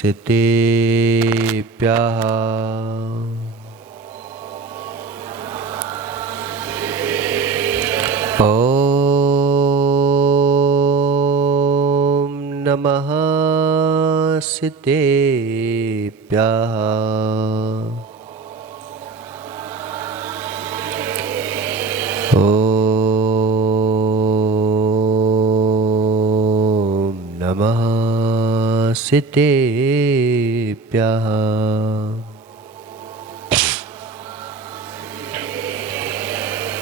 ॐ नमः सिद्धेभ्यः। ॐ नमः सिद्धेभ्यः।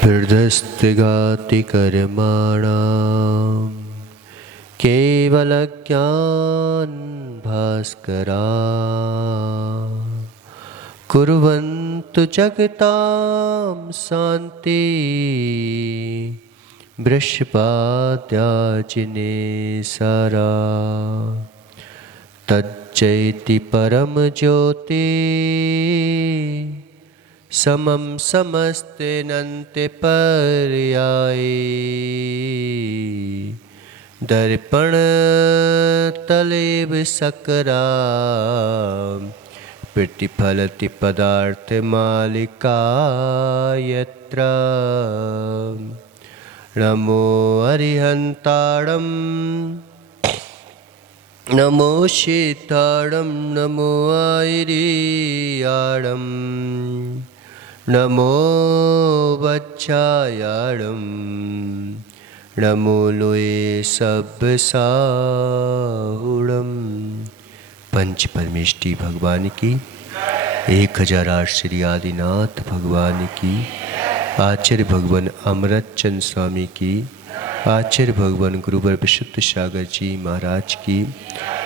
हृदयस्थिगाति कर्माणां केवलज्ञान भास्करा कुर्वन्तु जगतां शान्ति वृषभाद्याजिने सारा तज्जयति परम ज्योति समम समस्तेनन्ते पर्याये दर्पण तलेव सकरा प्रतिफलति पदार्थ मालिका यत्र नमो अरिहन्ताणं नमो शीताणं नमो आयिरीयाणं नमो वच्छायाणं नमो लोये सब्बसाहुणं। पंच परमेष्टि भगवान की, 1000 श्री आदिनाथ भगवान की, आचार्य भगवान अमृतचंद स्वामी की, आचार्य भगवान गुरुवर विशुद्ध सागर जी महाराज की,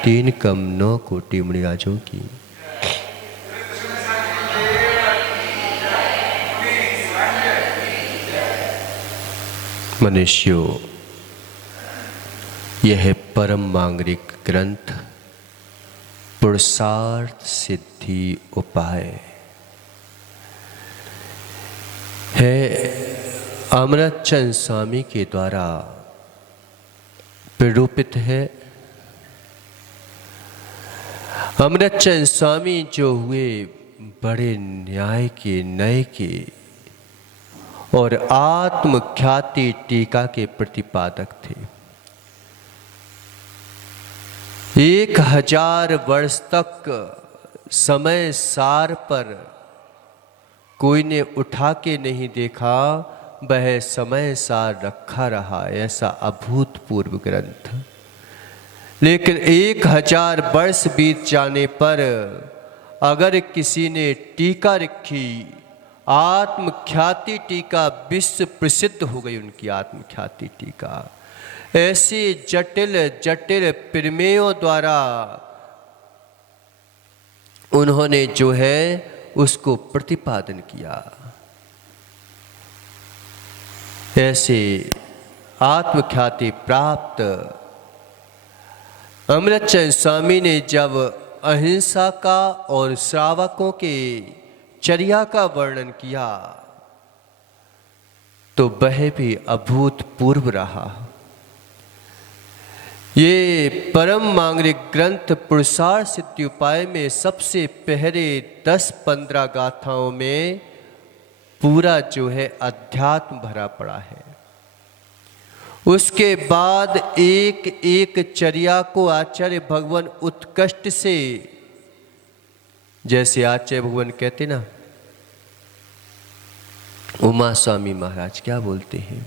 3 कम 9 कोटि मुनिराजों की। मनुष्यों, यह परम मांगलिक ग्रंथ पुरुषार्थ सिद्धि उपाय है, अमृतचंद स्वामी के द्वारा प्ररूपित है। अमृतचंद स्वामी जो हुए बड़े न्याय के, नए के और आत्मख्याति टीका के प्रतिपादक थे। 1000 वर्ष तक समय सार पर कोई ने उठा के नहीं देखा, वह समय सार रखा रहा, ऐसा अभूतपूर्व ग्रंथ। लेकिन 1000 वर्ष बीत जाने पर अगर किसी ने टीका रखी, आत्मख्याति टीका, विश्व प्रसिद्ध हो गई उनकी आत्मख्याति टीका। ऐसे जटिल जटिल प्रमेयों द्वारा उन्होंने जो है उसको प्रतिपादन किया। ऐसे आत्मख्याति प्राप्त अमृतचंद स्वामी ने जब अहिंसा का और श्रावकों के चर्या का वर्णन किया तो वह भी अभूतपूर्व रहा। ये परम मांगलिक ग्रंथ पुरुषार्थ सिद्धि उपाय में सबसे पहले 10-15 गाथाओं में पूरा जो है अध्यात्म भरा पड़ा है। उसके बाद एक एक चर्या को आचार्य भगवान उत्कृष्ट से, जैसे आचार्य भगवान कहते ना, उमा स्वामी महाराज क्या बोलते हैं,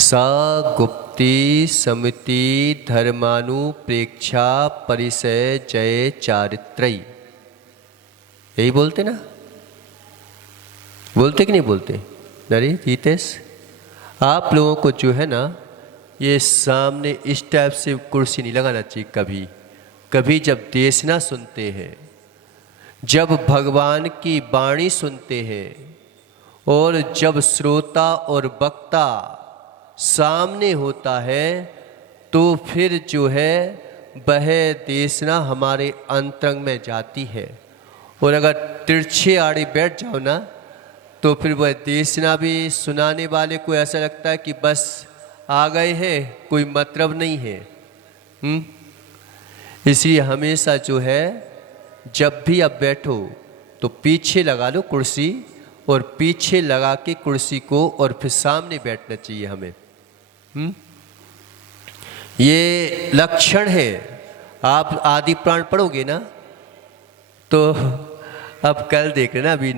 सा गुप्ती समिति धर्मानुप्रेक्षा परिचय जय चारित्रयी, यही बोलते ना? बोलते कि नहीं बोलते? नरे हितेश, आप लोगों को जो है ना ये सामने इस टाइप से कुर्सी नहीं लगाना चाहिए। कभी कभी जब देशना सुनते हैं, जब भगवान की वाणी सुनते हैं और जब श्रोता और वक्ता सामने होता है तो फिर जो है वह देशना हमारे अंतरंग में जाती है। और अगर तिरछे आड़े बैठ जाओ ना तो फिर वह देशना भी सुनाने वाले को ऐसा लगता है कि बस आ गए हैं, कोई मतलब नहीं है। इसलिए हमेशा जो है जब भी आप बैठो तो पीछे लगा लो कुर्सी, और पीछे लगा के कुर्सी को और फिर सामने बैठना चाहिए हमें। ये लक्षण है। आप आदि प्राण पढ़ोगे ना तो अब कल देख लेना अभी,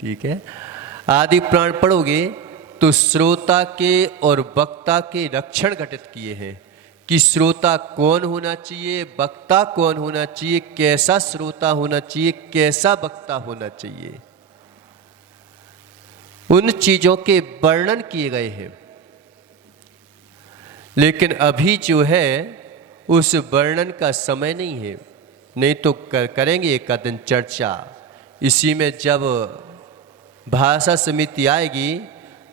ठीक है। आदि प्राण पढ़ोगे तो श्रोता के और वक्ता के लक्षण घटित किए हैं कि श्रोता कौन होना चाहिए, वक्ता कौन होना चाहिए, कैसा श्रोता होना चाहिए, कैसा वक्ता होना चाहिए, उन चीजों के वर्णन किए गए हैं। लेकिन अभी जो है उस वर्णन का समय नहीं है, नहीं तो करेंगे एक दिन चर्चा। इसी में जब भाषा समिति आएगी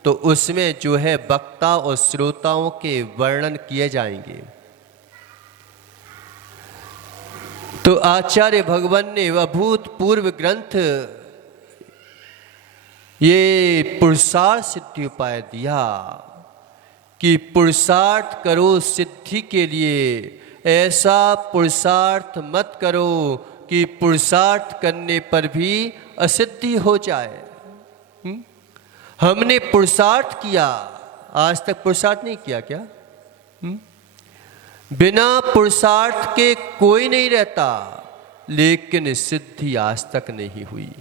तो उसमें जो है वक्ता और श्रोताओं के वर्णन किए जाएंगे। तो आचार्य भगवान ने अभूतपूर्व ग्रंथ ये पुरुषार्थ सिद्धि उपाय दिया कि पुरुषार्थ करो सिद्धि के लिए, ऐसा पुरुषार्थ मत करो कि पुरुषार्थ करने पर भी असिद्धि हो जाए। हमने पुरुषार्थ किया, आज तक पुरुषार्थ नहीं किया क्या? बिना पुरुषार्थ के कोई नहीं रहता, लेकिन सिद्धि आज तक नहीं हुई।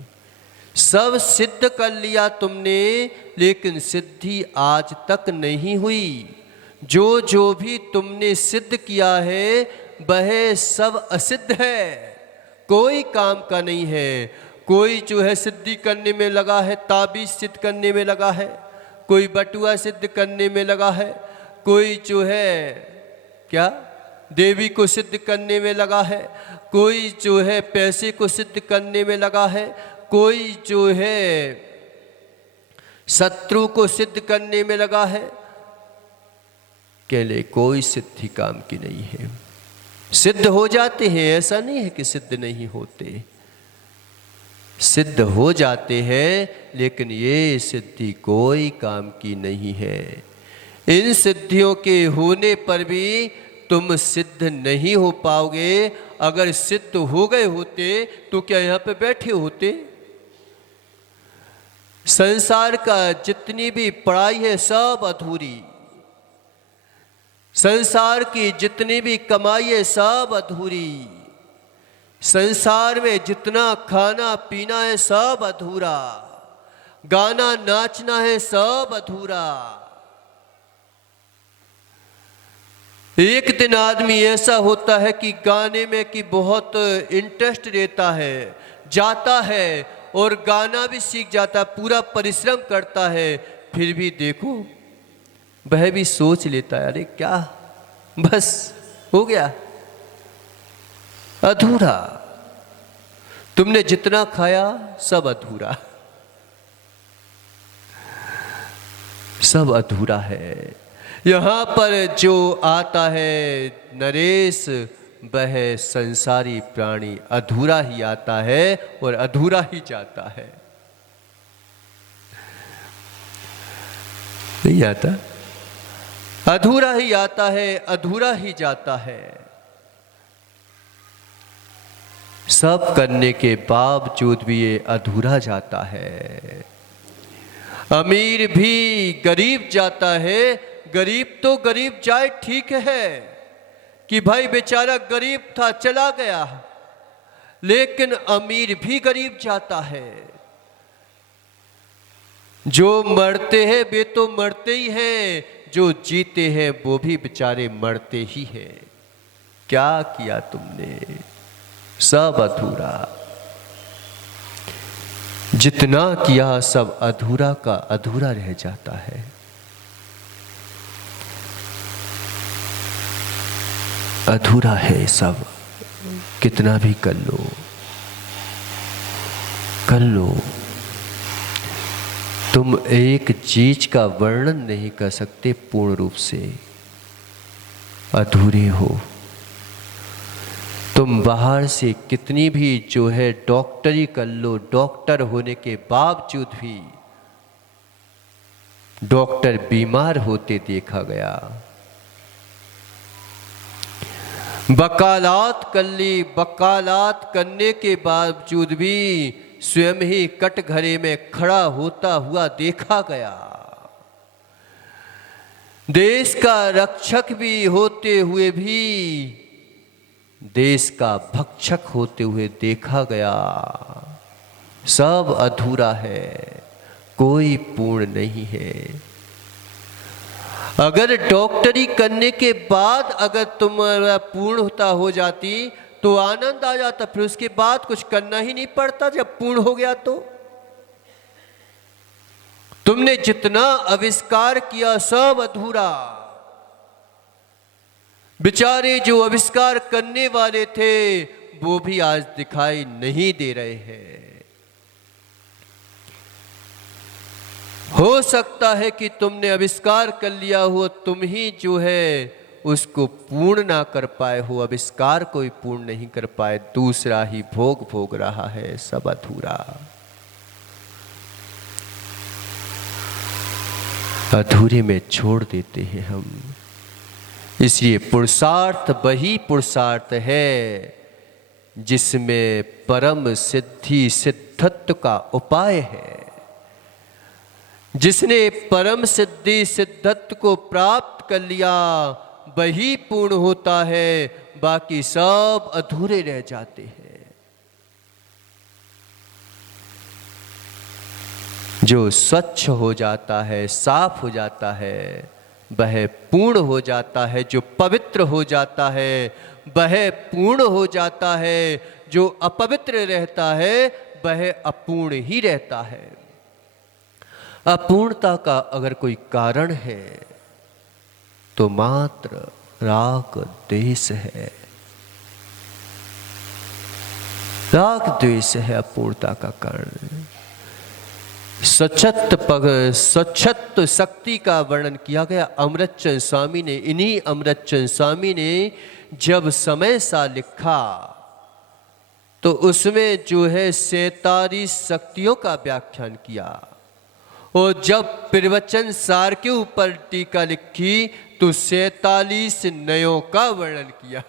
सब सिद्ध कर लिया तुमने, लेकिन सिद्धि आज तक नहीं हुई। जो जो भी तुमने सिद्ध किया है वह सब असिद्ध है, कोई काम का नहीं है। कोई जो है सिद्धि करने में लगा है, ताबीज सिद्ध करने में लगा है, कोई बटुआ सिद्ध करने में लगा है, कोई जो है क्या देवी को सिद्ध करने में लगा है, कोई जो है पैसे को सिद्ध करने में लगा है, कोई जो है शत्रु को सिद्ध करने में लगा है। केले कोई सिद्धि काम की नहीं है। सिद्ध हो जाते हैं, ऐसा नहीं है कि सिद्ध नहीं होते, सिद्ध हो जाते हैं, लेकिन ये सिद्धि कोई काम की नहीं है। इन सिद्धियों के होने पर भी तुम सिद्ध नहीं हो पाओगे। अगर सिद्ध हो गए होते तो क्या यहाँ पे बैठे होते? संसार का जितनी भी पढ़ाई है सब अधूरी, संसार की जितनी भी कमाई है सब अधूरी, संसार में जितना खाना पीना है सब अधूरा, गाना नाचना है सब अधूरा। एक दिन आदमी ऐसा होता है कि गाने में कि बहुत इंटरेस्ट रहता है, जाता है और गाना भी सीख जाता है, पूरा परिश्रम करता है, फिर भी देखो वह भी सोच लेता है अरे क्या बस हो गया, अधूरा। तुमने जितना खाया सब अधूरा, सब अधूरा है। यहाँ पर जो आता है नरेश वह संसारी प्राणी अधूरा ही आता है और अधूरा ही जाता है, नहीं आता, अधूरा ही आता है, अधूरा ही जाता है। सब करने के बावजूद भी ये अधूरा जाता है। अमीर भी गरीब जाता है, गरीब तो गरीब जाए ठीक है कि भाई बेचारा गरीब था चला गया, लेकिन अमीर भी गरीब जाता है। जो मरते हैं वे तो मरते ही हैं, जो जीते हैं वो भी बेचारे मरते ही हैं। क्या किया तुमने? सब अधूरा, जितना किया सब अधूरा का अधूरा रह जाता है। अधूरा है सब, कितना भी कर लो कर लो, तुम एक चीज का वर्णन नहीं कर सकते पूर्ण रूप से, अधूरे हो। तुम बाहर से कितनी भी जो है डॉक्टरी कर लो, डॉक्टर होने के बावजूद भी डॉक्टर बीमार होते देखा गया। वकालत कर ली, वकालत करने के बावजूद भी स्वयं ही कटघरे में खड़ा होता हुआ देखा गया। देश का रक्षक भी होते हुए भी देश का भक्षक होते हुए देखा गया। सब अधूरा है, कोई पूर्ण नहीं है। अगर डॉक्टरी करने के बाद अगर तुम्हारा पूर्णता हो जाती तो आनंद आ जाता, फिर उसके बाद कुछ करना ही नहीं पड़ता। जब पूर्ण हो गया तो तुमने जितना आविष्कार किया सब अधूरा। बेचारे जो आविष्कार करने वाले थे वो भी आज दिखाई नहीं दे रहे हैं। हो सकता है कि तुमने आविष्कार कर लिया हो, तुम ही जो है उसको पूर्ण ना कर पाए हो, आविष्कार कोई पूर्ण नहीं कर पाए, दूसरा ही भोग रहा है, सब अधूरा। अधूरे में छोड़ देते हैं हम। इसलिए पुरुषार्थ वही पुरुषार्थ है जिसमें परम सिद्धि सिद्धत्व का उपाय है। जिसने परम सिद्धि सिद्धत्व को प्राप्त कर लिया वही पूर्ण होता है, बाकी सब अधूरे रह जाते हैं। जो स्वच्छ हो जाता है, साफ हो जाता है, वह पूर्ण हो जाता है। जो पवित्र हो जाता है वह पूर्ण हो जाता है। जो अपवित्र रहता है वह अपूर्ण ही रहता है। अपूर्णता का अगर कोई कारण है तो मात्र राग द्वेष है। राग द्वेष है अपूर्णता का कारण। स्वच्छत्व शक्ति का वर्णन किया गया अमृतचंद स्वामी ने। इन्हीं अमृतचंद स्वामी ने जब समय सा लिखा तो उसमें जो है 47 शक्तियों का व्याख्यान किया, और जब प्रवचन सार के ऊपर टीका लिखी तो 47 नयों का वर्णन किया।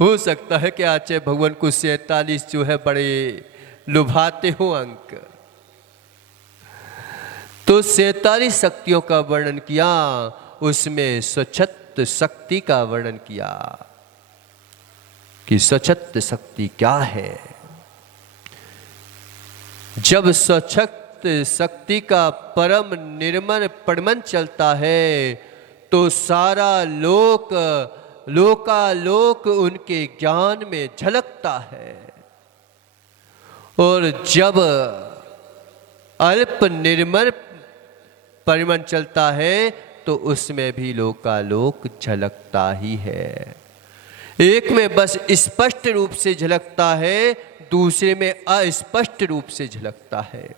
हो सकता है कि आचार्य भगवान को 47 जो है बड़े लुभाते हो अंक, तो 47 शक्तियों का वर्णन किया। उसमें स्वच्छत्व शक्ति का वर्णन किया कि स्वच्छत्व शक्ति क्या है। जब स्वच्छत्व शक्ति का परम निर्मल परमन चलता है तो सारा लोकालोक उनके ज्ञान में झलकता है। और जब अल्प निर्मल परिमन चलता है तो उसमें भी लोकालोक झलकता ही है। एक में बस स्पष्ट रूप से झलकता है, दूसरे में अस्पष्ट रूप से झलकता है।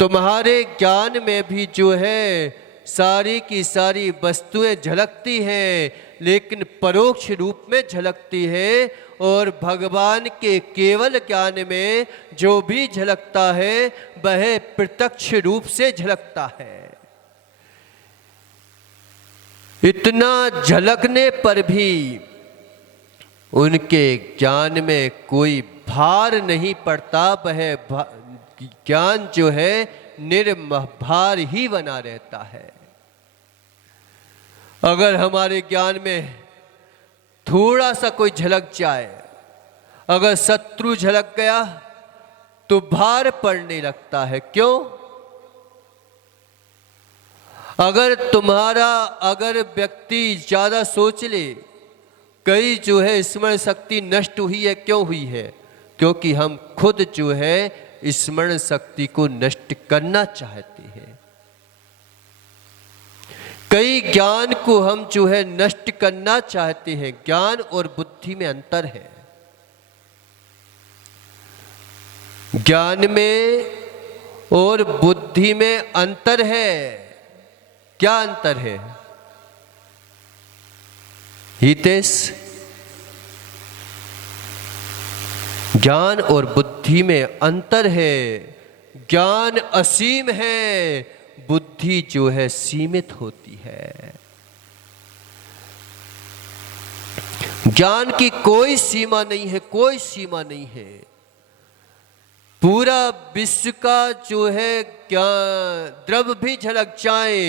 तुम्हारे ज्ञान में भी जो है सारी की सारी वस्तुएं झलकती हैं, लेकिन परोक्ष रूप में झलकती है। और भगवान के केवल ज्ञान में जो भी झलकता है वह प्रत्यक्ष रूप से झलकता है। इतना झलकने पर भी उनके ज्ञान में कोई भार नहीं पड़ता। वह ज्ञान जो है निर्भार ही बना रहता है। अगर हमारे ज्ञान में थोड़ा सा कोई झलक जाए, अगर शत्रु झलक गया तो भार पड़ने लगता है। क्यों? अगर व्यक्ति ज्यादा सोच ले, कई जो है स्मरण शक्ति नष्ट हुई है। क्यों हुई है? क्योंकि हम खुद जो है स्मरण शक्ति को नष्ट करना चाहते हैं। कई ज्ञान को हम जो है नष्ट करना चाहते हैं। ज्ञान और बुद्धि में अंतर है। ज्ञान में और बुद्धि में अंतर है। क्या अंतर है हितेश? ज्ञान और बुद्धि में अंतर है। ज्ञान असीम है, बुद्धि जो है सीमित होती है। ज्ञान की कोई सीमा नहीं है, कोई सीमा नहीं है। पूरा विश्व का जो है ज्ञान द्रव्य भी झलक जाए,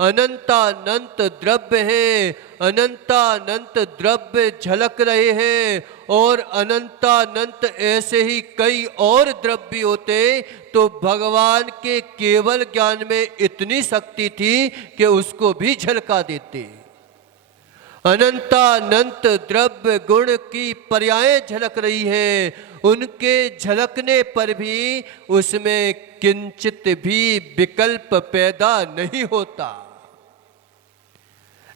अनंतानंत द्रव्य है, अनंतानंत द्रव्य झलक रहे हैं, और अनंतानंत ऐसे ही कई और द्रव्य होते तो भगवान के केवल ज्ञान में इतनी शक्ति थी कि उसको भी झलका देते। अनंतानंत द्रव्य गुण की पर्याय झलक रही है, उनके झलकने पर भी उसमें किंचित भी विकल्प पैदा नहीं होता।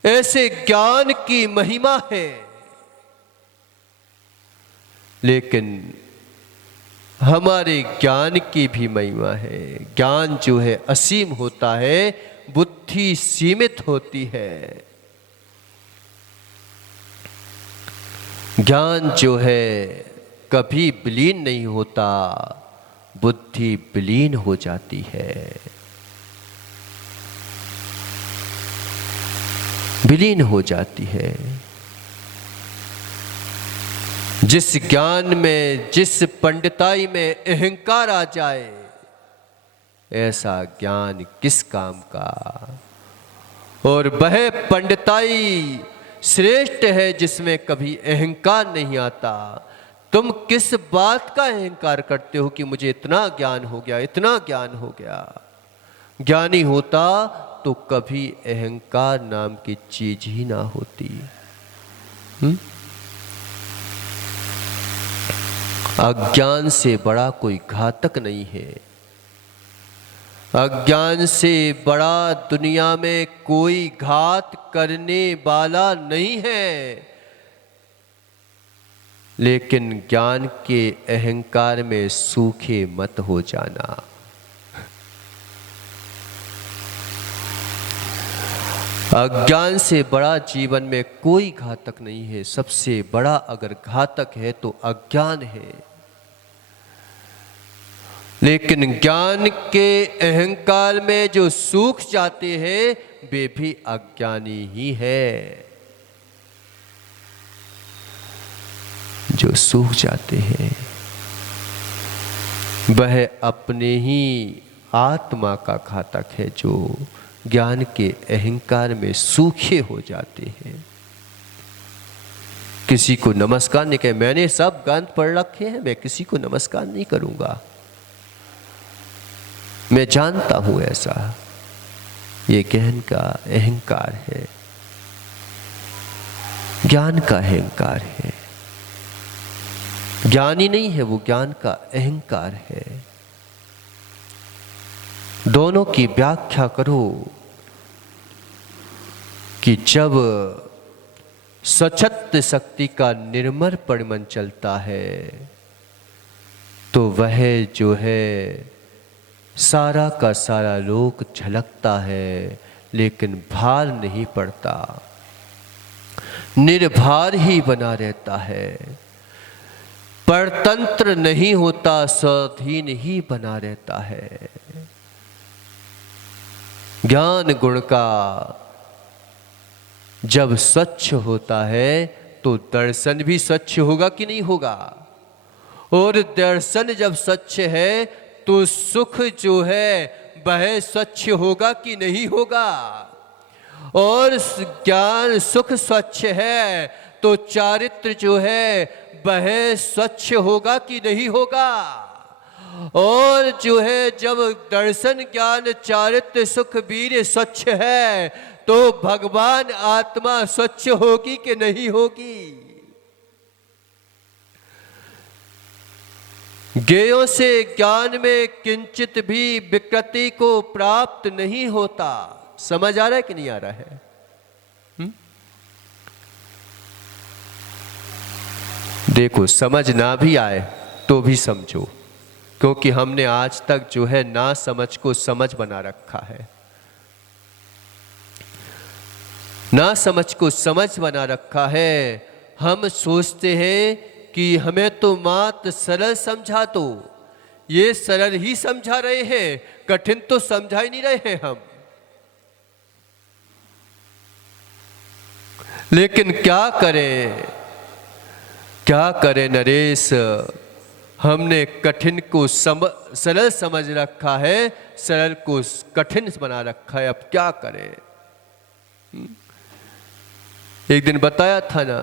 ऐसे ज्ञान की महिमा है। लेकिन हमारे ज्ञान की भी महिमा है। ज्ञान जो है असीम होता है, बुद्धि सीमित होती है। ज्ञान जो है कभी विलीन नहीं होता, बुद्धि विलीन हो जाती है, विलीन हो जाती है। जिस ज्ञान में, जिस पंडिताई में अहंकार आ जाए, ऐसा ज्ञान किस काम का। और वह पंडिताई श्रेष्ठ है जिसमें कभी अहंकार नहीं आता। तुम किस बात का अहंकार करते हो कि मुझे इतना ज्ञान हो गया, इतना ज्ञान हो गया। ज्ञानी होता तो कभी अहंकार नाम की चीज ही ना होती। अज्ञान से बड़ा कोई घातक नहीं है। अज्ञान से बड़ा दुनिया में कोई घात करने वाला नहीं है। लेकिन ज्ञान के अहंकार में सूखे मत हो जाना। अज्ञान से बड़ा जीवन में कोई घातक नहीं है। सबसे बड़ा अगर घातक है तो अज्ञान है। लेकिन ज्ञान के अहंकार में जो सूख जाते हैं वे भी अज्ञानी ही है। जो सूख जाते हैं वह अपने ही आत्मा का घातक है, जो ज्ञान के अहंकार में सूखे हो जाते हैं। किसी को नमस्कार नहीं कहे, मैंने सब ग्रंथ पढ़ रखे हैं, मैं किसी को नमस्कार नहीं करूंगा, मैं जानता हूं ऐसा। ये ज्ञान का अहंकार है, ज्ञान का अहंकार है। ज्ञानी नहीं है वो, ज्ञान का अहंकार है। दोनों की व्याख्या करो कि जब सचत्त शक्ति का निर्मल परिमल चलता है तो वह जो है सारा का सारा लोक झलकता है, लेकिन भार नहीं पड़ता, निर्भार ही बना रहता है। परतंत्र नहीं होता, स्वाधीन ही बना रहता है। ज्ञान गुण का जब स्वच्छ होता है तो दर्शन भी स्वच्छ होगा कि नहीं होगा। और दर्शन जब स्वच्छ है तो सुख जो है वह स्वच्छ होगा कि नहीं होगा। और ज्ञान सुख स्वच्छ है तो चारित्र जो है वह स्वच्छ होगा कि नहीं होगा। और जो है जब दर्शन ज्ञान चारित्र सुख वीर्य स्वच्छ है तो भगवान आत्मा स्वच्छ होगी कि नहीं होगी। ज्ञेयों से ज्ञान में किंचित भी विकृति को प्राप्त नहीं होता। समझ आ रहा है कि नहीं आ रहा है? देखो, समझ ना भी आए तो भी समझो, क्योंकि हमने आज तक जो है ना समझ को समझ बना रखा है। ना समझ को समझ बना रखा है। हम सोचते हैं कि हमें तो मात्र सरल समझा दो। ये सरल ही समझा रहे हैं, कठिन तो समझा ही नहीं रहे हैं हम। लेकिन क्या करें, क्या करें नरेश, हमने कठिन को सरल समझ रखा है, सरल को कठिन बना रखा है, अब क्या करें। एक दिन बताया था ना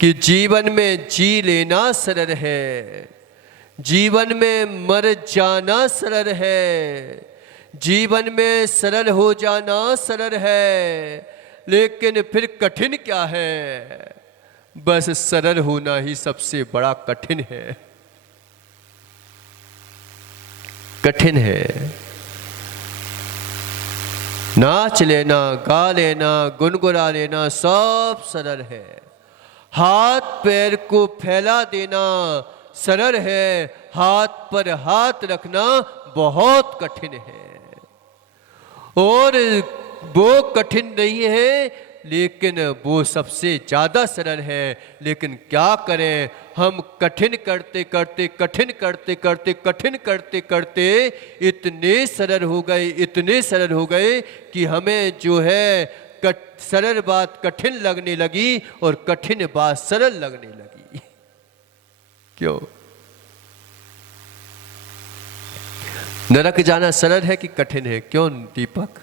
कि जीवन में जी लेना सरल है, जीवन में मर जाना सरल है, जीवन में सरल हो जाना सरल है, लेकिन फिर कठिन क्या है। बस सरल होना ही सबसे बड़ा कठिन है, कठिन है। नाच लेना, गा लेना, गुनगुना लेना सब सरल है, हाथ पैर को फैला देना सरल है, हाथ पर हाथ रखना बहुत कठिन है। और वो कठिन नहीं है, लेकिन वो सबसे ज्यादा सरल है। लेकिन क्या करें, हम कठिन करते करते कठिन करते करते कठिन करते करते इतने सरल हो गए, इतने सरल हो गए कि हमें जो है सरल बात कठिन लगने लगी और कठिन बात सरल लगने लगी। क्यों? नरक जाना सरल है कि कठिन है? क्यों दीपक?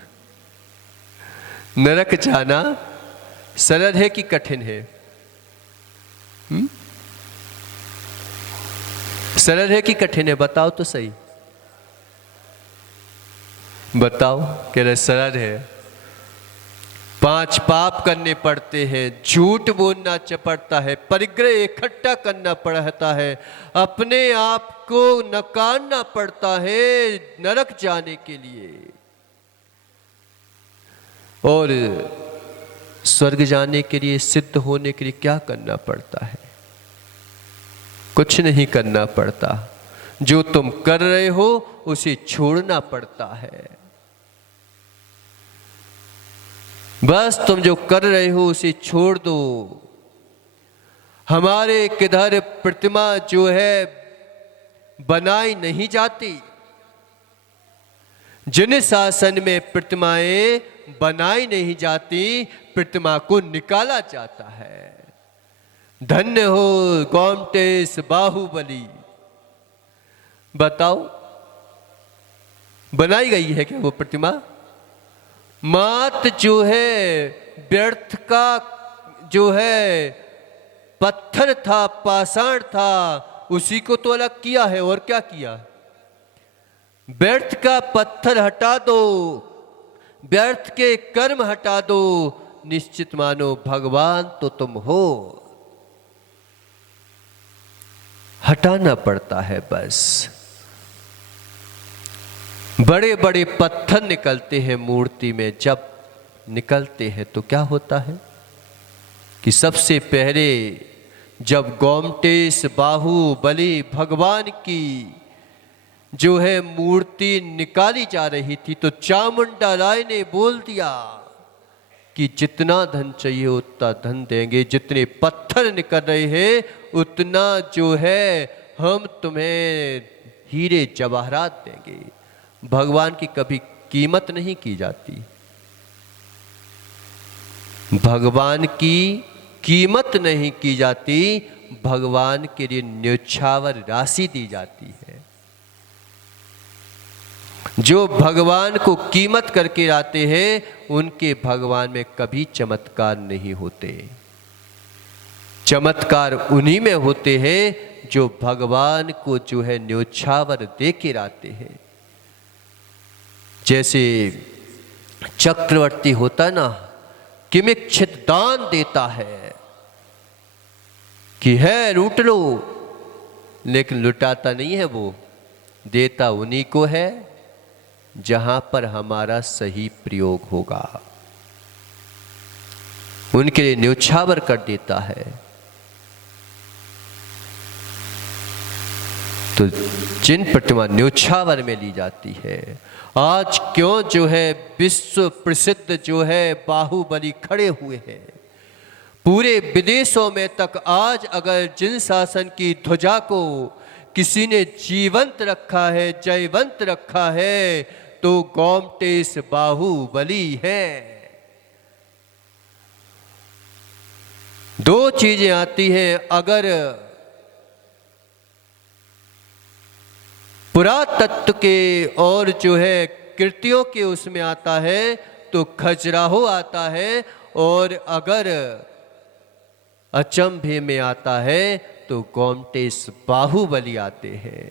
नरक जाना सरल है कि कठिन है? सरल है कि कठिन है? बताओ तो सही, बताओ। कह रहे सरल है। 5 पाप करने पड़ते हैं, झूठ बोलना पड़ता है, परिग्रह इकट्ठा करना पड़ता है, अपने आप को नकारना पड़ता है नरक जाने के लिए। और स्वर्ग जाने के लिए, सिद्ध होने के लिए क्या करना पड़ता है? कुछ नहीं करना पड़ता। जो तुम कर रहे हो उसे छोड़ना पड़ता है। बस तुम जो कर रहे हो उसे छोड़ दो। हमारे किधर प्रतिमा जो है बनाई नहीं जाती, जिन शासन में प्रतिमाएं बनाई नहीं जाती, प्रतिमा को निकाला जाता है। धन्य हो गोमटेश बाहुबली। बताओ, बनाई गई है क्या वो प्रतिमा? मात जो है व्यर्थ का जो है पत्थर था, पाषाण था, उसी को तो अलग किया है। और क्या किया? व्यर्थ का पत्थर हटा दो, व्यर्थ के कर्म हटा दो, निश्चित मानो भगवान तो तुम हो। हटाना पड़ता है बस। बड़े बड़े पत्थर निकलते हैं मूर्ति में, जब निकलते हैं तो क्या होता है कि सबसे पहले जब गोमटेश बाहुबली भगवान की जो है मूर्ति निकाली जा रही थी, तो चामुंडा राय ने बोल दिया कि जितना धन चाहिए उतना धन देंगे, जितने पत्थर निकल रहे हैं उतना जो है हम तुम्हें हीरे जवाहरात देंगे। भगवान की कभी कीमत नहीं की जाती, भगवान की कीमत नहीं की जाती, भगवान के लिए न्यौछावर राशि दी जाती है। जो भगवान को कीमत करके लाते हैं उनके भगवान में कभी चमत्कार नहीं होते। चमत्कार उन्हीं में होते हैं जो भगवान को जो है न्यौछावर दे के लाते हैं। जैसे चक्रवर्ती होता ना, किमिच्छित दान देता है कि है लूट लो, लेकिन लुटाता नहीं है, वो देता उन्हीं को है जहां पर हमारा सही प्रयोग होगा। उनके लिए न्यौछावर कर देता है। तो जिन प्रतिमा न्यौछावर में ली जाती है, आज क्यों जो है विश्व प्रसिद्ध जो है बाहुबली खड़े हुए हैं, पूरे विदेशों में तक आज अगर जिन शासन की ध्वजा को किसी ने जीवंत रखा है, जयवंत रखा है, तो गोमटेश बाहुबली है। दो चीजें आती हैं, अगर पुरातत्व के और जो है कृतियों के उसमें आता है तो खजुराहो आता है, और अगर अचंभे में आता है तो गोमटेश बाहुबली आते हैं।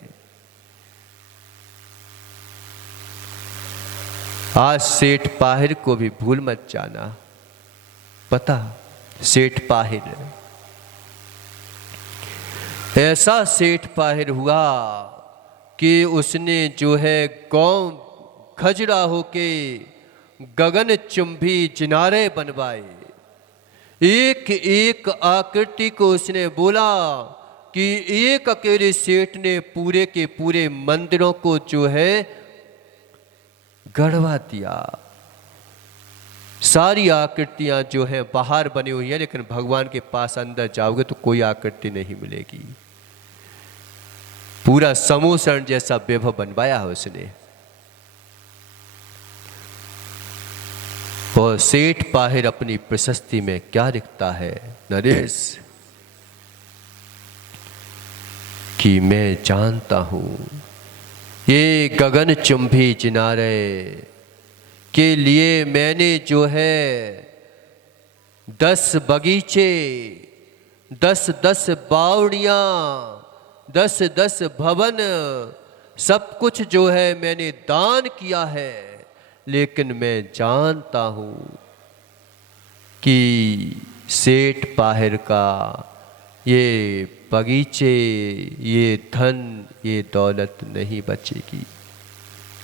आज सेठ पाहिर को भी भूल मत जाना। पता, सेठ पाहिर, ऐसा सेठ पाहिर हुआ कि उसने जो है गांव खजुराहो के गगन चुंबी चिनारे बनवाए। एक एक आकृति को उसने बोला कि एक अकेले सेठ ने पूरे के पूरे मंदिरों को जो है गढ़वा दिया। सारी आकृतियां जो है बाहर बनी हुई हैं, लेकिन भगवान के पास अंदर जाओगे तो कोई आकृति नहीं मिलेगी। पूरा समूसरण जैसा वैभव बनवाया है उसने। और सेठ पाहिर अपनी प्रशस्ति में क्या लिखता है नरेश, कि मैं जानता हूं ये गगन चुंबी चिनारे के लिए मैंने जो है 10 बगीचे, 10 बावड़ियां, 10 भवन, सब कुछ जो है मैंने दान किया है। लेकिन मैं जानता हूं कि सेठ पाहिर का ये बगीचे, ये धन, ये दौलत नहीं बचेगी।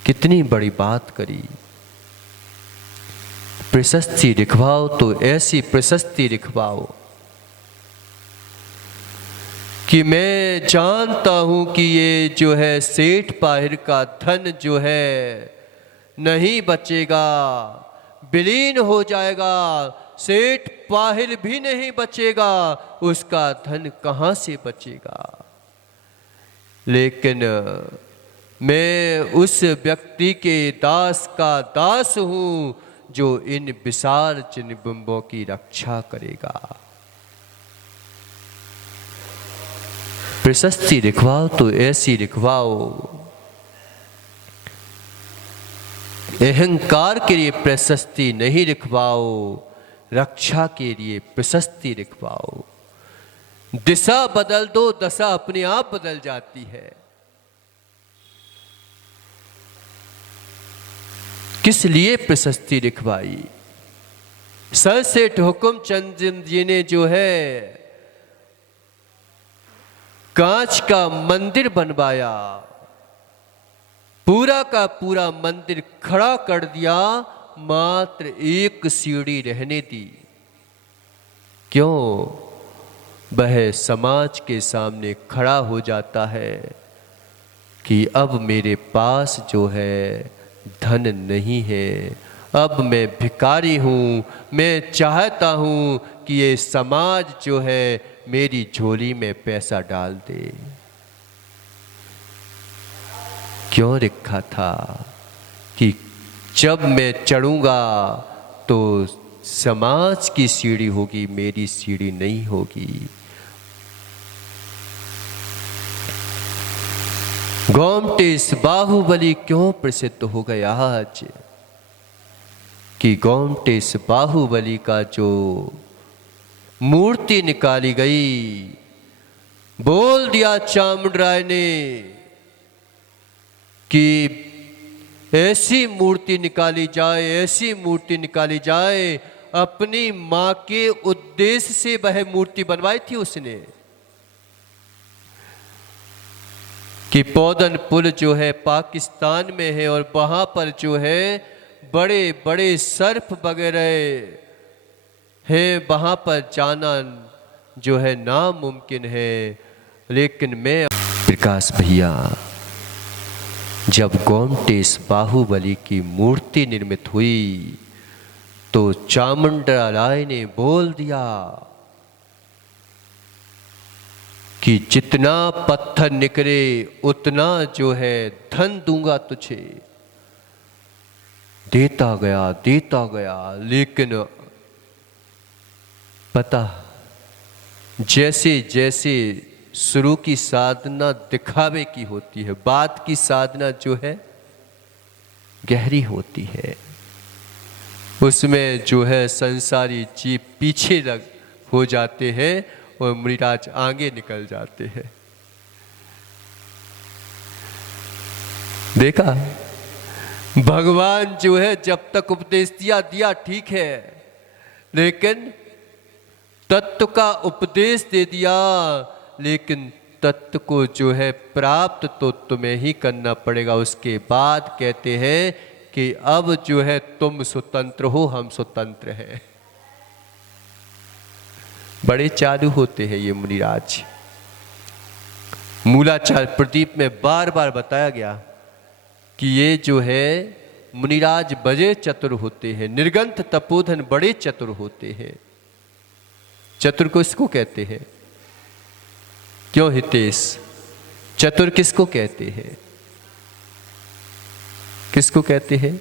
कितनी बड़ी बात करी। प्रशस्ति लिखवाओ तो ऐसी प्रशस्ति लिखवाओ कि मैं जानता हूं कि ये जो है सेठ पाहिर का धन जो है नहीं बचेगा, विलीन हो जाएगा। सेठ पाहिर भी नहीं बचेगा, उसका धन कहां से बचेगा। लेकिन मैं उस व्यक्ति के दास का दास हूं जो इन विशाल चिन्हबिंबों की रक्षा करेगा। प्रशस्ति लिखवाओ तो ऐसी लिखवाओ, अहंकार के लिए प्रशस्ति नहीं लिखवाओ, रक्षा के लिए प्रशस्ति लिखवाओ। दिशा बदल दो, दशा अपने आप बदल जाती है। किस लिए प्रशस्ति लिखवाई? सर सेठ हुकुमचंद जी ने जो है कांच का मंदिर बनवाया, पूरा का पूरा मंदिर खड़ा कर दिया, मात्र एक सीढ़ी रहने दी। क्यों? वह समाज के सामने खड़ा हो जाता है कि अब मेरे पास जो है धन नहीं है, अब मैं भिखारी हूँ। मैं चाहता हूँ कि ये समाज जो है मेरी झोली में पैसा डाल दे। क्यों लिखा था कि जब मैं चढ़ूंगा तो समाज की सीढ़ी होगी, मेरी सीढ़ी नहीं होगी। गोमटेश बाहुबली क्यों प्रसिद्ध हो गया आज? कि गोमटेश बाहुबली का जो मूर्ति निकाली गई, बोल दिया चामुंडराय ने कि ऐसी मूर्ति निकाली जाए, ऐसी मूर्ति निकाली जाए। अपनी मां के उद्देश्य से वह मूर्ति बनवाई थी उसने कि पौधन पुल जो है पाकिस्तान में है और वहां पर जो है बड़े बड़े सर्फ वगैरह हैं, वहां पर जाना जो है नामुमकिन है। लेकिन मैं प्रकाश भैया, जब गोमटेश बाहुबली की मूर्ति निर्मित हुई तो चामुंडराय ने बोल दिया कि जितना पत्थर निकले उतना जो है धन दूंगा तुझे। देता गया, देता गया। लेकिन पता जैसे जैसे शुरू की साधना दिखावे की होती है, बाद की साधना जो है गहरी होती है, उसमें जो है संसारी जीव पीछे लग हो जाते हैं और मुनिराज आगे निकल जाते हैं। देखा, भगवान जो है जब तक उपदेश दिया ठीक है, लेकिन तत्व का उपदेश दे दिया, लेकिन तत्व को जो है प्राप्त तो तुम्हें ही करना पड़ेगा। उसके बाद कहते हैं कि अब जो है तुम स्वतंत्र हो, हम स्वतंत्र हैं। बड़े चालू होते हैं ये मुनिराज। मूलाचार प्रदीप में बार बार बताया गया कि ये जो है मुनिराज बड़े चतुर होते हैं, निर्गंथ तपोधन बड़े चतुर होते हैं। चतुर को इसको कहते हैं, क्यों हितेश? चतुर किसको कहते हैं? किसको कहते हैं?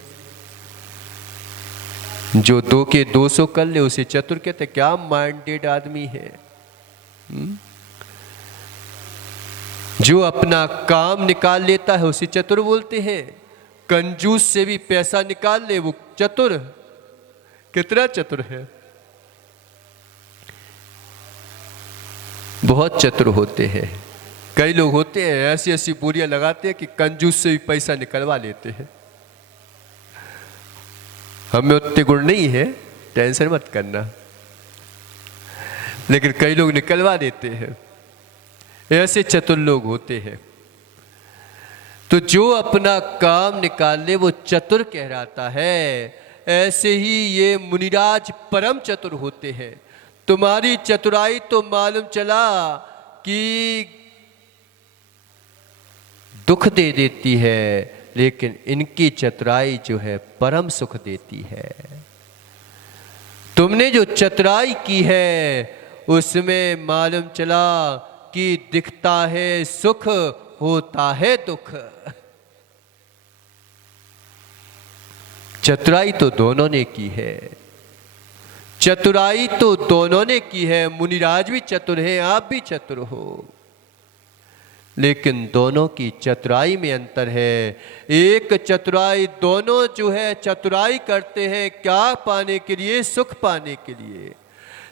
जो 2 के 200 कर ले उसे चतुर कहते हैं। क्या माइंडेड आदमी है। जो अपना काम निकाल लेता है उसे चतुर बोलते हैं। कंजूस से भी पैसा निकाल ले वो चतुर। कितना चतुर है। बहुत चतुर होते हैं। कई लोग होते हैं ऐसी ऐसी बोरियां लगाते हैं कि कंजूस से भी पैसा निकलवा लेते हैं। हमें उतने गुण नहीं है, टेंशन मत करना, लेकिन कई लोग निकलवा देते हैं। ऐसे चतुर लोग होते हैं। तो जो अपना काम निकाल ले वो चतुर कहलाता है। ऐसे ही ये मुनिराज परम चतुर होते हैं। तुम्हारी चतुराई तो मालूम चला कि दुख दे देती है, लेकिन इनकी चतुराई जो है परम सुख देती है। तुमने जो चतुराई की है उसमें मालूम चला कि दिखता है सुख, होता है दुख। चतुराई तो दोनों ने की है। चतुराई तो दोनों ने की है। मुनिराज भी चतुर है, आप भी चतुर हो, लेकिन दोनों की चतुराई में अंतर है। एक चतुराई, दोनों जो है चतुराई करते हैं क्या पाने के लिए? सुख पाने के लिए,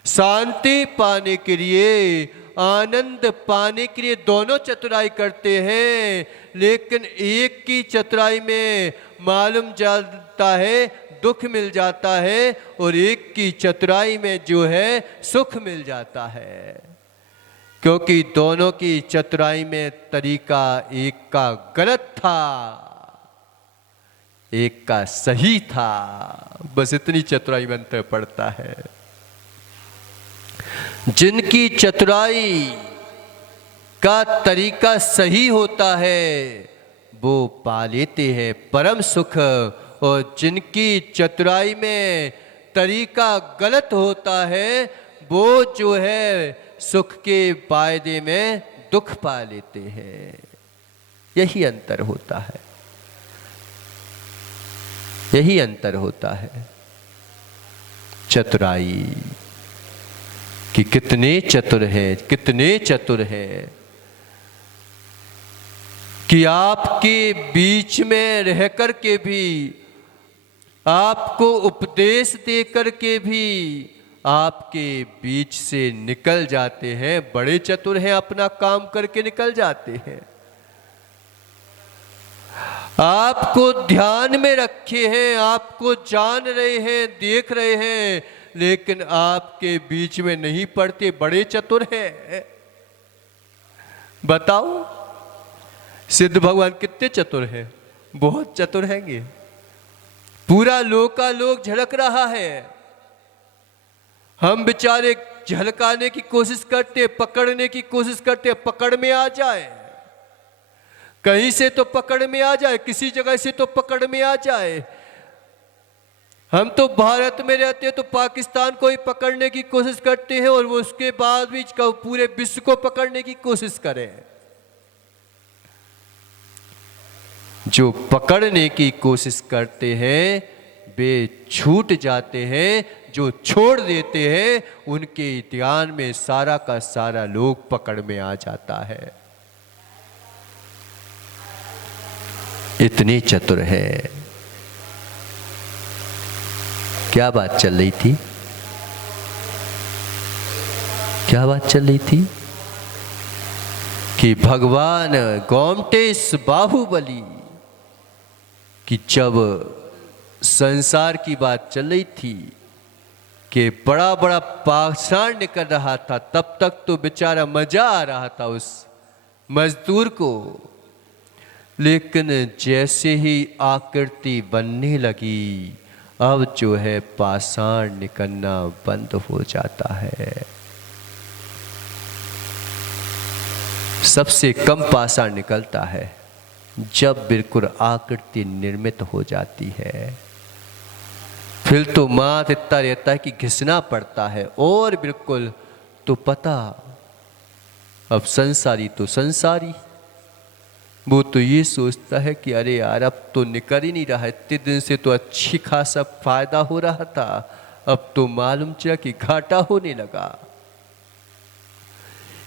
शांति पाने के लिए, आनंद पाने के लिए दोनों चतुराई करते हैं। लेकिन एक की चतुराई में मालूम जाता है दुख मिल जाता है, और एक की चतुराई में जो है सुख मिल जाता है। क्योंकि दोनों की चतुराई में तरीका एक का गलत था, एक का सही था। बस इतनी चतुराई में अंतर पड़ता है। जिनकी चतुराई का तरीका सही होता है वो पा लेते हैं परम सुख, और जिनकी चतुराई में तरीका गलत होता है वो जो है सुख के फायदे में दुख पा लेते हैं। यही अंतर होता है, यही अंतर होता है। चतुराई कि कितने चतुर हैं, कितने चतुर हैं कि आपके बीच में रह कर के भी, आपको उपदेश दे कर के भी आपके बीच से निकल जाते हैं। बड़े चतुर हैं, अपना काम करके निकल जाते हैं। आपको ध्यान में रखे हैं, आपको जान रहे हैं, देख रहे हैं, लेकिन आपके बीच में नहीं पड़ते। बड़े चतुर हैं। बताओ सिद्ध भगवान कितने चतुर हैं? बहुत चतुर हैंगे। पूरा लोकालोक झलक रहा है, हम बेचारे झलकाने की कोशिश करते, पकड़ने की कोशिश करते, पकड़ में आ जाए, कहीं से तो पकड़ में आ जाए, किसी जगह से तो पकड़ में आ जाए। हम तो भारत में रहते हैं तो पाकिस्तान को ही पकड़ने की कोशिश करते हैं, और वो उसके बाद भी पूरे विश्व को पकड़ने की कोशिश करें। जो पकड़ने की कोशिश करते हैं वे छूट जाते हैं, जो छोड़ देते हैं उनके ध्यान में सारा का सारा लोक पकड़ में आ जाता है। इतनी चतुर है। क्या बात चल रही थी? क्या बात चल रही थी कि भगवान गोमटेश बाहुबली कि जब संसार की बात चल रही थी कि बड़ा बड़ा पाषाण निकल रहा था, तब तक तो बेचारा मजा आ रहा था उस मजदूर को, लेकिन जैसे ही आकृति बनने लगी अब जो है पाषाण निकलना बंद हो जाता है। सबसे कम पाषाण निकलता है जब बिल्कुल आकृति निर्मित हो जाती है। फिर तो मात इतना रहता है कि घिसना पड़ता है, और बिल्कुल तो पता अब संसारी तो संसारी, वो तो ये सोचता है कि अरे यार अब तो निकल ही नहीं रहा है, इतने दिन से तो अच्छी खासा फायदा हो रहा था, अब तो मालूम चला कि घाटा होने लगा।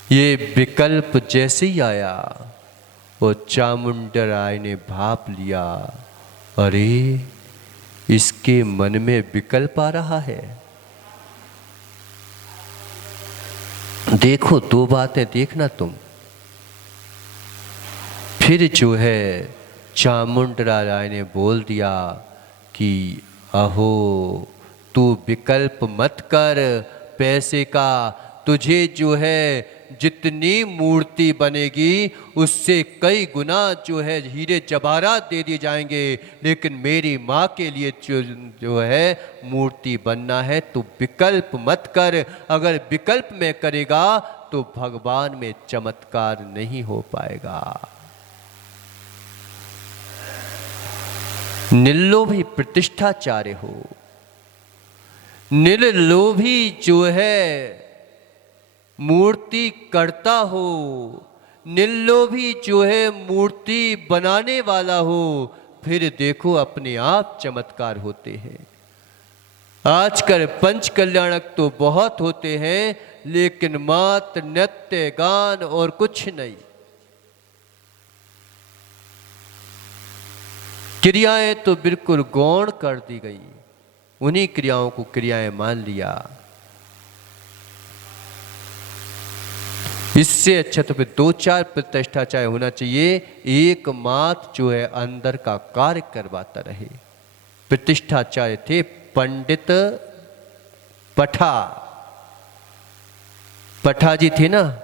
ये विकल्प जैसे ही आया और चामुंडराय ने भाप लिया, अरे इसके मन में विकल्प आ रहा है। देखो दो बातें देखना तुम। फिर जो है चामुंडराय ने बोल दिया कि अहो तू विकल्प मत कर पैसे का, तुझे जो है जितनी मूर्ति बनेगी उससे कई गुना जो है हीरे जवाहरात दे दिए जाएंगे, लेकिन मेरी माँ के लिए जो है मूर्ति बनना है तो विकल्प मत कर। अगर विकल्प में करेगा तो भगवान में चमत्कार नहीं हो पाएगा। निर्लोभी प्रतिष्ठाचार्य हो, निर्लोभी जो है मूर्ति करता हो, निर्लोभी जो है मूर्ति बनाने वाला हो, फिर देखो अपने आप चमत्कार होते हैं। आजकल पंच कल्याणक तो बहुत होते हैं, लेकिन मात्र नृत्य गान और कुछ नहीं। क्रियाएं तो बिल्कुल गौण कर दी गई, उन्हीं क्रियाओं को क्रियाएं मान लिया। इससे अच्छा तो फिर दो चार प्रतिष्ठाचार्य होना चाहिए, एक मात्र जो है अंदर का कार्य करवाता रहे। प्रतिष्ठाचार्य थे पंडित पठा जी थे ना,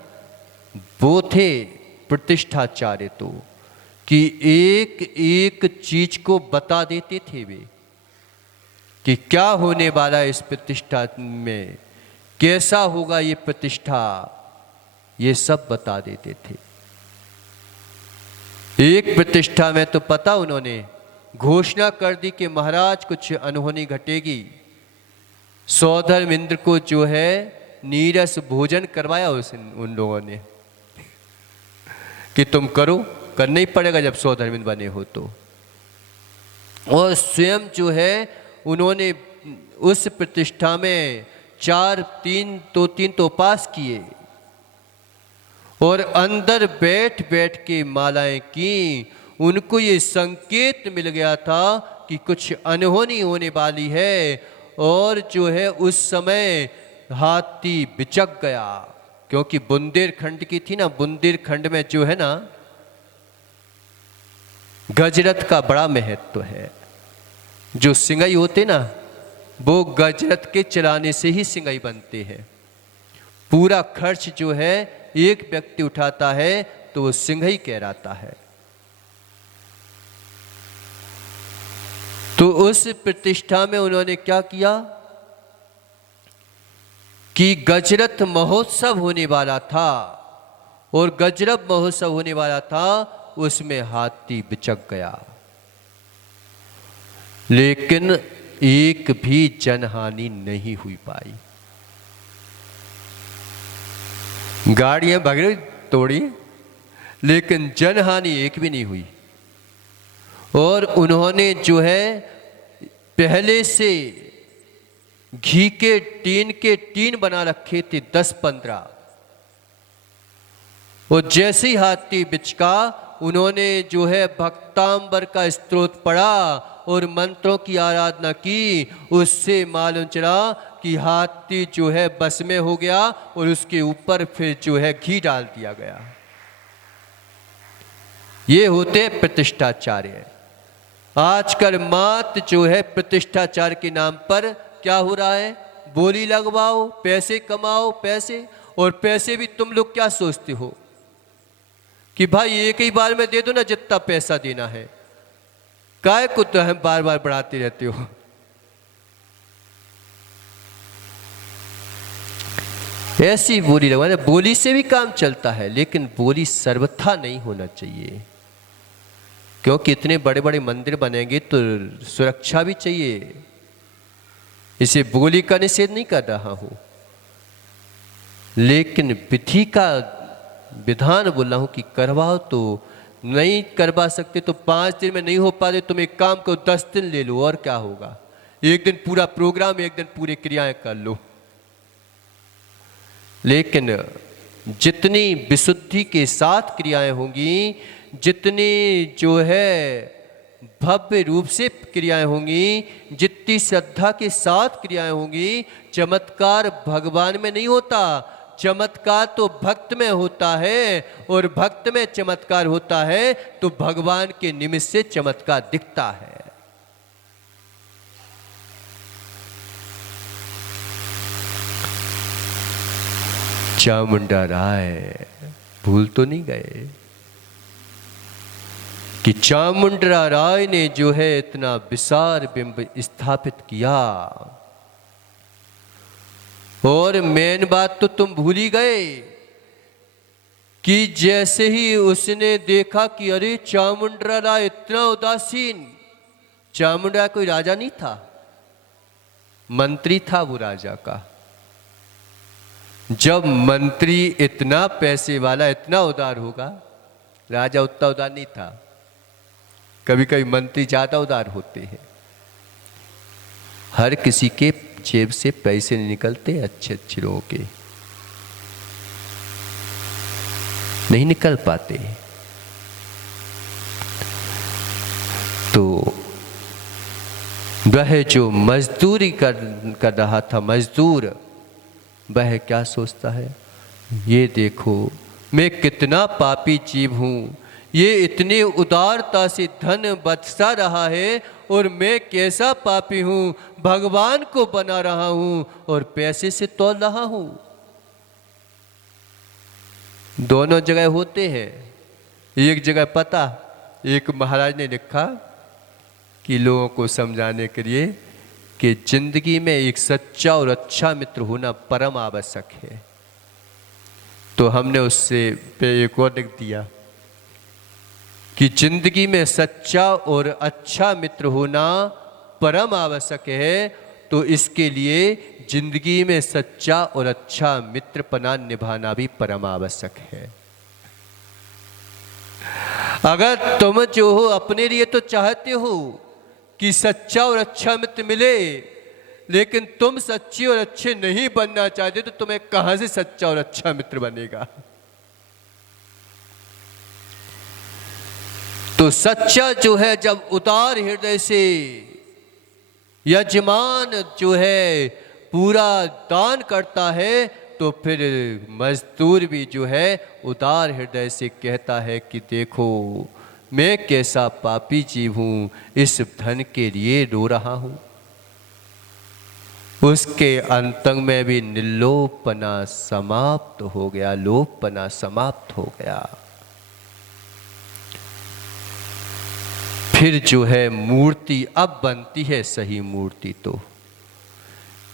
वो थे प्रतिष्ठाचार्य, तो कि एक एक चीज को बता देते थे वे कि क्या होने वाला है इस प्रतिष्ठा में, कैसा होगा ये प्रतिष्ठा, ये सब बता देते थे। एक प्रतिष्ठा में तो पता उन्होंने घोषणा कर दी कि महाराज कुछ अनहोनी घटेगी। सौधर्म इंद्र को जो है नीरस भोजन करवाया उन लोगों ने कि तुम करो, करना ही पड़ेगा जब सौधर्म बने हो तो। और स्वयं जो है उन्होंने उस प्रतिष्ठा में तीन तो उपास किए और अंदर बैठ बैठ के मालाएं की। उनको ये संकेत मिल गया था कि कुछ अनहोनी होने वाली है, और जो है उस समय हाथी बिचक गया, क्योंकि बुंदेलखंड की थी ना, बुंदेलखंड में जो है ना गजरथ का बड़ा महत्व है। जो सिंगाई होते ना वो गजरथ के चलाने से ही सिंगाई बनते हैं। पूरा खर्च जो है एक व्यक्ति उठाता है तो वो सिंगाई कहलाता है। तो उस प्रतिष्ठा में उन्होंने क्या किया कि गजरथ महोत्सव होने वाला था, और गजरथ महोत्सव होने वाला था, उसमें हाथी बिचक गया, लेकिन एक भी जनहानि नहीं हुई पाई। गाड़ियां भगड़ी तोड़ी, लेकिन जनहानि एक भी नहीं हुई। और उन्होंने जो है पहले से घी के टीन बना रखे थे 10-15। और जैसे ही हाथी बिचका, उन्होंने जो है भक्तांबर का स्तोत्र पढ़ा और मंत्रों की आराधना की। उससे मालूम चला कि हाथी जो है बस में हो गया और उसके ऊपर फिर जो है घी डाल दिया गया। ये होते प्रतिष्ठाचार्य। आजकल मात्र जो है प्रतिष्ठाचार के नाम पर क्या हो रहा है, बोली लगवाओ, पैसे कमाओ, पैसे। और पैसे भी तुम लोग क्या सोचते हो कि भाई एक ही बार में दे दो ना जितना पैसा देना है, काय को तो हम बार बार बढ़ाते रहते हो। ऐसी बोली लगवाना, बोली से भी काम चलता है, लेकिन बोली सर्वथा नहीं होना चाहिए, क्योंकि इतने बड़े बड़े मंदिर बनेंगे तो सुरक्षा भी चाहिए। इसे बोली का निषेध नहीं कर रहा हूं, लेकिन विधि का विधान बोल रहा हूं कि करवाओ। तो नहीं करवा सकते तो 5 दिन में नहीं हो पाते, तुम एक काम करो 10 दिन ले लो, और क्या होगा। एक दिन पूरा प्रोग्राम, एक दिन पूरी क्रियाएं कर लो। लेकिन जितनी विशुद्धि के साथ क्रियाएं होंगी, जितनी जो है भव्य रूप से क्रियाएं होंगी, जितनी श्रद्धा के साथ क्रियाएं होंगी, चमत्कार भगवान में नहीं होता, चमत्कार तो भक्त में होता है। और भक्त में चमत्कार होता है तो भगवान के निमित्त से चमत्कार दिखता है। चामुंडा राय भूल तो नहीं गए कि चामुंडा राय ने जो है इतना विशाल बिंब स्थापित किया। और मेन बात तो तुम भूल ही गए कि जैसे ही उसने देखा कि अरे चामुंडा राय इतना उदासीन। चामुंडा कोई राजा नहीं था, मंत्री था वो राजा का। जब मंत्री इतना पैसे वाला, इतना उदार होगा, राजा उतना उदार नहीं था। कभी कभी मंत्री ज्यादा उदार होते हैं। हर किसी के जेब से पैसे नहीं निकलते, अच्छे अच्छे लोगों के नहीं निकल पाते। तो वह जो मजदूरी कर रहा था, मजदूर, वह क्या सोचता है, ये देखो मैं कितना पापी जीव हूं, ये इतनी उदारता से धन बरसा रहा है और मैं कैसा पापी हूं, भगवान को बना रहा हूं और पैसे से तोल रहा हूं। दोनों जगह होते हैं। एक जगह पता, एक महाराज ने लिखा कि लोगों को समझाने के लिए कि जिंदगी में एक सच्चा और अच्छा मित्र होना परम आवश्यक है। तो हमने उससे पे एक और लिख दिया कि जिंदगी में सच्चा और अच्छा मित्र होना परम आवश्यक है। तो इसके लिए जिंदगी में सच्चा और अच्छा मित्रपना निभाना भी परम आवश्यक है। अगर तुम जो हो अपने लिए तो चाहते हो कि सच्चा और अच्छा मित्र मिले, लेकिन तुम सच्चे और अच्छे नहीं बनना चाहते, तो तुम्हें कहां से सच्चा और अच्छा मित्र बनेगा। तो सच्चा जो है जब उदार हृदय से यजमान जो है पूरा दान करता है, तो फिर मजदूर भी जो है उदार हृदय से कहता है कि देखो मैं कैसा पापी जीव हूं, इस धन के लिए रो रहा हूं। उसके अंतंग में भी निर्लोभपना समाप्त हो गया, लोभपना समाप्त हो गया। फिर जो है मूर्ति अब बनती है सही मूर्ति, तो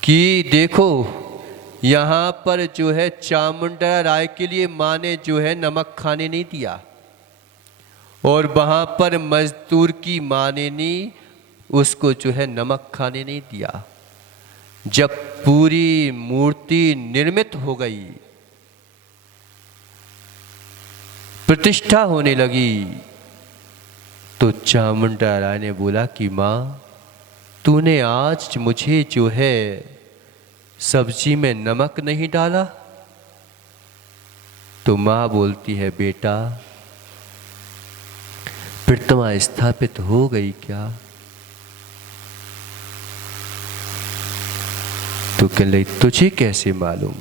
कि देखो यहां पर जो है चामुंडा राय के लिए मां ने जो है नमक खाने नहीं दिया, और वहां पर मजदूर की मां ने नहीं उसको जो है नमक खाने नहीं दिया। जब पूरी मूर्ति निर्मित हो गई, प्रतिष्ठा होने लगी, तो चामुंडा राय ने बोला कि मां तूने आज मुझे जो है सब्जी में नमक नहीं डाला। तो माँ बोलती है, बेटा प्रतिमा स्थापित हो गई क्या? तो कह रही, तुझे कैसे मालूम?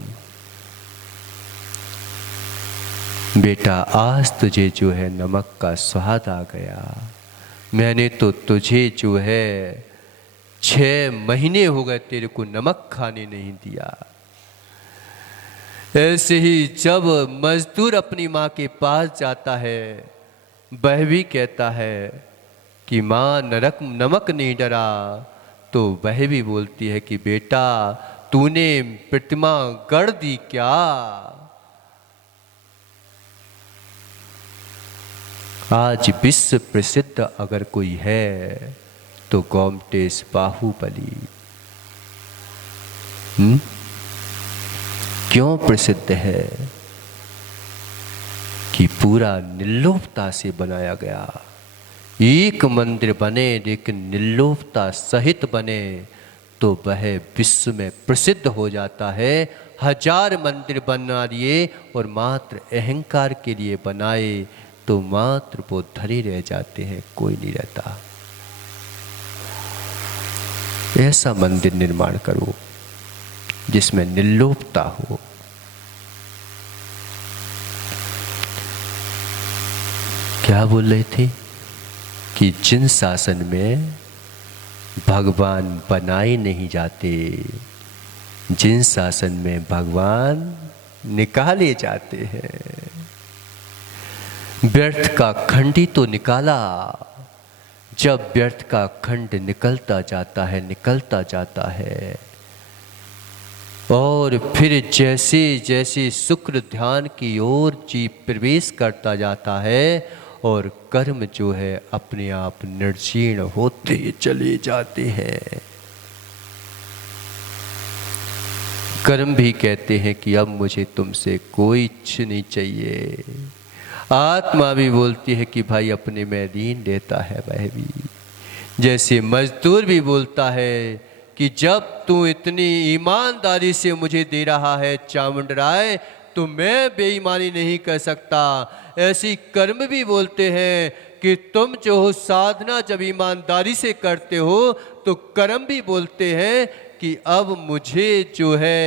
बेटा आज तुझे जो है नमक का स्वाद आ गया। मैंने तो तुझे जो है 6 महीने हो गए तेरे को नमक खाने नहीं दिया। ऐसे ही जब मजदूर अपनी माँ के पास जाता है, वह भी कहता है कि माँ नमक नहीं डरा, तो वह भी बोलती है कि बेटा तूने प्रतिमा गढ़ दी क्या? आज विश्व प्रसिद्ध अगर कोई है तो गोमटेश बाहुबली। क्यों प्रसिद्ध है? कि पूरा निर्लोभता से बनाया गया। एक मंदिर बने लेकिन निर्लोभता सहित बने तो वह विश्व में प्रसिद्ध हो जाता है। 1000 मंदिर बना लिए और मात्र अहंकार के लिए बनाए तो मात्र वो धरे रह जाते हैं, कोई नहीं रहता। ऐसा मंदिर निर्माण करो जिसमें निर्लोभता हो। क्या बोल रहे थे कि जिन शासन में भगवान बनाए नहीं जाते, जिन शासन में भगवान निकाले जाते हैं। व्यर्थ का खंड ही तो निकाला। जब व्यर्थ का खंड निकलता जाता है और फिर जैसे जैसे शुक्र ध्यान की ओर जीव प्रवेश करता जाता है और कर्म जो है अपने आप निर्जीर्ण होते चले जाते हैं। कर्म भी कहते हैं कि अब मुझे तुमसे कोई इच्छ नहीं चाहिए। आत्मा भी बोलती है कि भाई अपने में लीन लेता है वह भी। जैसे मजदूर भी बोलता है कि जब तू इतनी ईमानदारी से मुझे दे रहा है चामुंडराय, तो मैं बेईमानी नहीं कर सकता। ऐसी कर्म भी बोलते हैं कि तुम जो हो साधना जब ईमानदारी से करते हो तो कर्म भी बोलते हैं कि अब मुझे जो है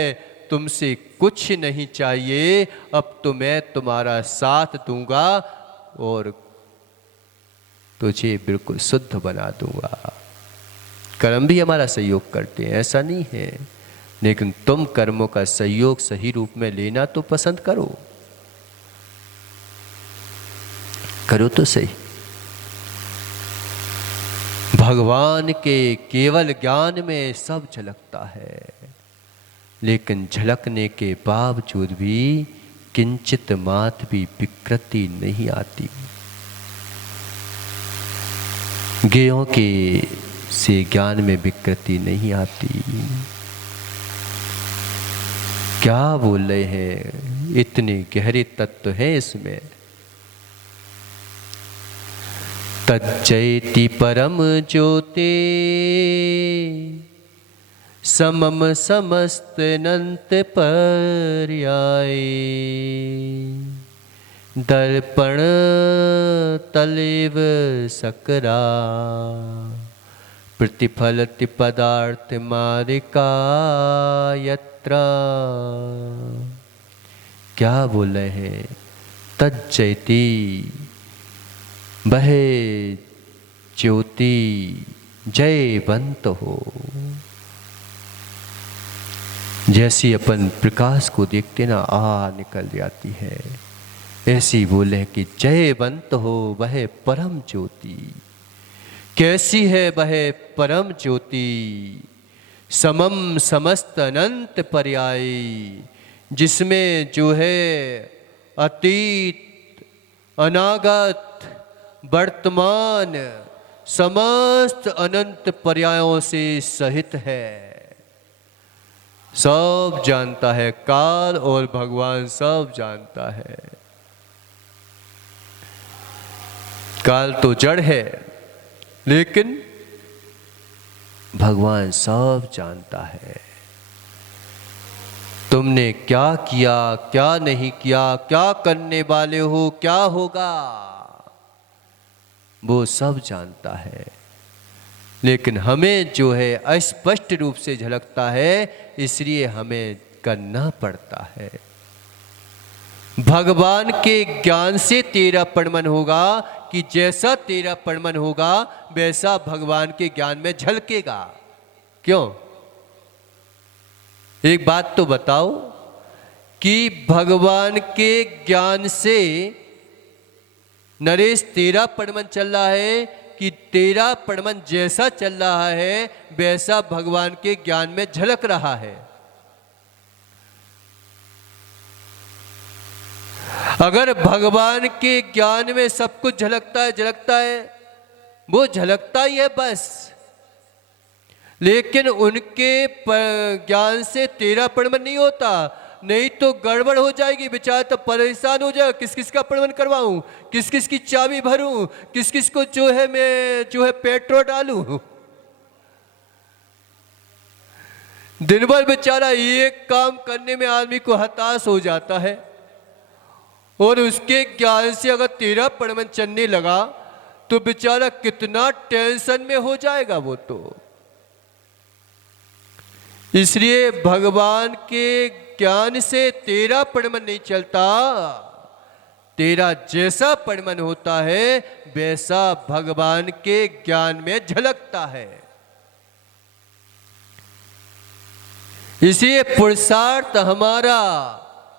तुमसे कुछ नहीं चाहिए, अब तो मैं तुम्हारा साथ दूंगा और तुझे बिल्कुल शुद्ध बना दूंगा। कर्म भी हमारा सहयोग करते हैं, ऐसा नहीं है, लेकिन तुम कर्मों का सहयोग सही रूप में लेना तो पसंद करो तो सही। भगवान के केवल ज्ञान में सब झलकता है, लेकिन झलकने के बावजूद भी किंचित मात्र भी विकृति नहीं आती। ज्ञेयों के से ज्ञान में विकृति नहीं आती। क्या बोल रहे हैं, इतने गहरे तत्व हैं इसमें। तज्जयति परम ज्योति समम समस्त अनंत पर्याय, दर्पण तलेव सकरा, प्रतिफलति पदार्थ मारिका यत्रा। क्या बोल रहे हैं, तज्जयति वह ज्योति जयवंत हो। जैसी अपन प्रकाश को देखते ना निकल जाती है, ऐसी बोले कि जयवंत हो वह परम ज्योति। कैसी है वह परम ज्योति? समम समस्त अनंत पर्याय, जिसमें जो है अतीत अनागत वर्तमान समस्त अनंत पर्यायों से सहित है। सब जानता है, काल और भगवान सब जानता है। काल तो जड़ है, लेकिन भगवान सब जानता है। तुमने क्या किया, क्या नहीं किया, क्या करने वाले हो, क्या होगा, वो सब जानता है। लेकिन हमें जो है अस्पष्ट रूप से झलकता है, इसलिए हमें करना पड़ता है। भगवान के ज्ञान से तेरा परमन होगा कि जैसा तेरा परमन होगा वैसा भगवान के ज्ञान में झलकेगा। क्यों? एक बात तो बताओ कि भगवान के ज्ञान से नरेश तेरा परमन चल रहा है कि तेरा परमन जैसा चल रहा है वैसा भगवान के ज्ञान में झलक रहा है। अगर भगवान के ज्ञान में सब कुछ झलकता है, वो झलकता ही है बस, लेकिन उनके ज्ञान से तेरा परमन नहीं होता, नहीं तो गड़बड़ हो जाएगी, बेचारा तो परेशान हो जाएगा। किस किस का परमन करवाऊं, किस किस की चाबी भरूं, किस किस को जो है मैं जो है पेट्रोल डालूं। दिन भर बेचारा एक काम करने में आदमी को हताश हो जाता है, और उसके ज्ञान से अगर तेरा परमन चलने लगा तो बेचारा कितना टेंशन में हो जाएगा वो तो। इसलिए भगवान के ज्ञान से तेरा परमन नहीं चलता, तेरा जैसा परमन होता है वैसा भगवान के ज्ञान में झलकता है। इसलिए पुरुषार्थ हमारा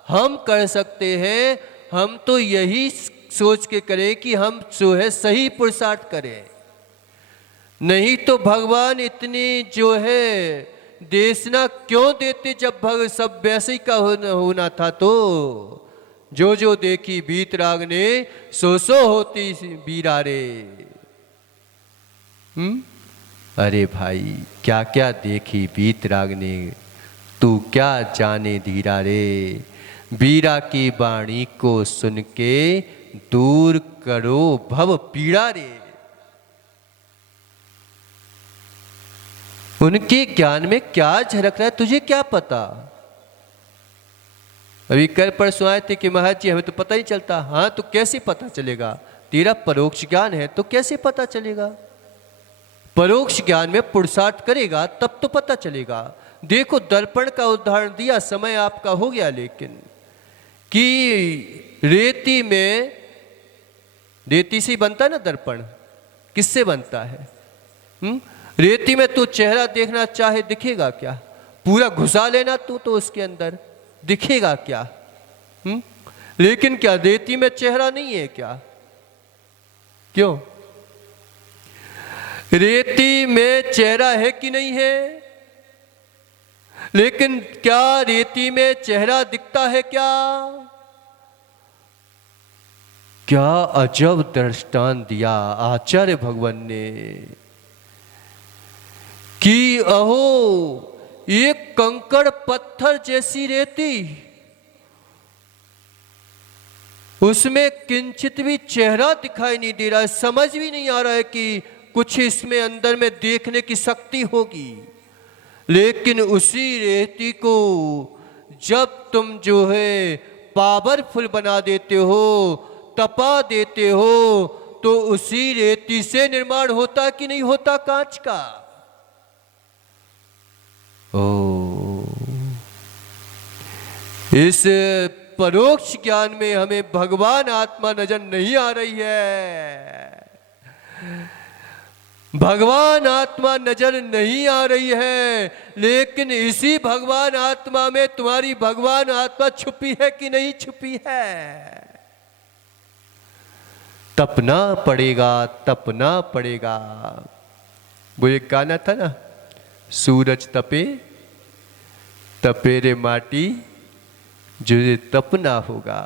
हम कर सकते हैं, हम तो यही सोच के करें कि हम जो है सही पुरुषार्थ करें, नहीं तो भगवान इतनी जो है देशना क्यों देते जब सब वैसे ही का होना था। तो जो जो देखी बीतराग ने सो सो होती बीरा रे। अरे भाई क्या क्या देखी बीतराग ने, तू क्या जाने धीरा रे। बीरा की वाणी को सुन के दूर करो भव पीड़ा रे। उनके ज्ञान में क्या झलक रहा है तुझे क्या पता। अभी कल परसों आए थे कि महाराज जी हमें तो पता ही चलता। हाँ तो कैसे पता चलेगा, तेरा परोक्ष ज्ञान है तो कैसे पता चलेगा। परोक्ष ज्ञान में पुरुषार्थ करेगा तब तो पता चलेगा। देखो दर्पण का उदाहरण दिया, समय आपका हो गया, लेकिन कि रेती में, रेती से बनता है ना दर्पण, किससे बनता है? रेती में तू चेहरा देखना चाहे दिखेगा क्या? पूरा घुसा लेना तू तो उसके अंदर, दिखेगा क्या? लेकिन क्या रेती में चेहरा नहीं है क्या? क्यों? रेती में चेहरा है कि नहीं है? लेकिन क्या रेती में चेहरा दिखता है क्या? क्या अजब दृष्टांत दिया आचार्य भगवान ने कि अहो एक कंकड़ पत्थर जैसी रेती, उसमें किंचित भी चेहरा दिखाई नहीं दे रहा है, समझ भी नहीं आ रहा है कि कुछ इसमें अंदर में देखने की शक्ति होगी। लेकिन उसी रेती को जब तुम जो है पावरफुल बना देते हो, तपा देते हो, तो उसी रेती से निर्माण होता कि नहीं होता कांच का। ओ इस परोक्ष ज्ञान में हमें भगवान आत्मा नजर नहीं आ रही है, भगवान आत्मा नजर नहीं आ रही है। लेकिन इसी भगवान आत्मा में तुम्हारी भगवान आत्मा छुपी है कि नहीं छुपी है। तपना पड़ेगा, तपना पड़ेगा। वो एक गाना था ना, सूरज तपे तपे रे माटी जो तपना होगा।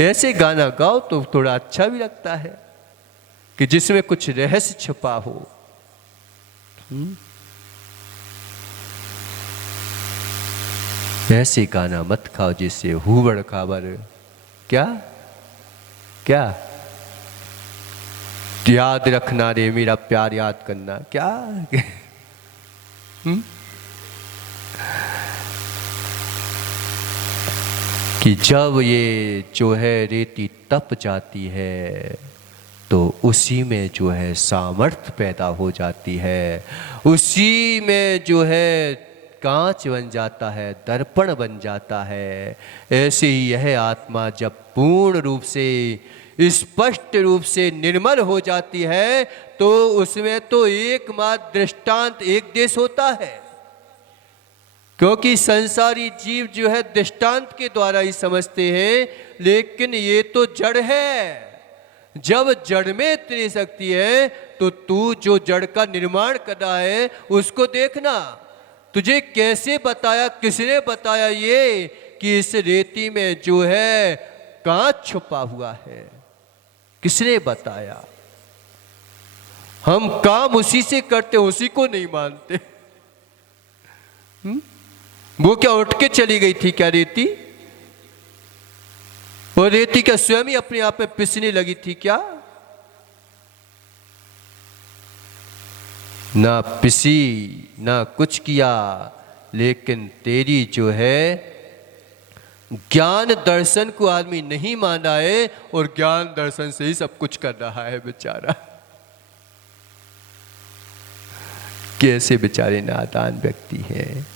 ऐसे गाना गाओ तो थोड़ा अच्छा भी लगता है कि जिसमें कुछ रहस्य छुपा हो। ऐसे गाना मत खाओ जिससे हुबड़ खाबड़ क्या क्या याद रखना रे मेरा प्यार, याद करना क्या। कि जब ये जो है रेती तप जाती है तो उसी में जो है सामर्थ्य पैदा हो जाती है, उसी में जो है कांच बन जाता है, दर्पण बन जाता है। ऐसे ही यह आत्मा जब पूर्ण रूप से स्पष्ट रूप से निर्मल हो जाती है तो उसमें तो एकमात्र दृष्टांत एक देश होता है, क्योंकि संसारी जीव जो है दृष्टांत के द्वारा ही समझते हैं, लेकिन ये तो जड़ है। जब जड़ में इतनी शक्ति है तो तू जो जड़ का निर्माण कर रहा है उसको देखना। तुझे कैसे बताया, किसने बताया ये कि इस रेती में जो है कांच छुपा हुआ है? किसने बताया? हम काम उसी से करते, उसी को नहीं मानते। वो क्या उठ के चली गई थी क्या रेती? वो रेती क्या स्वयं ही अपने आप में पिसने लगी थी क्या? ना पिसी ना कुछ किया, लेकिन तेरी जो है ज्ञान दर्शन को आदमी नहीं माना है और ज्ञान दर्शन से ही सब कुछ कर रहा है बेचारा। कैसे बेचारे नादान व्यक्ति हैं।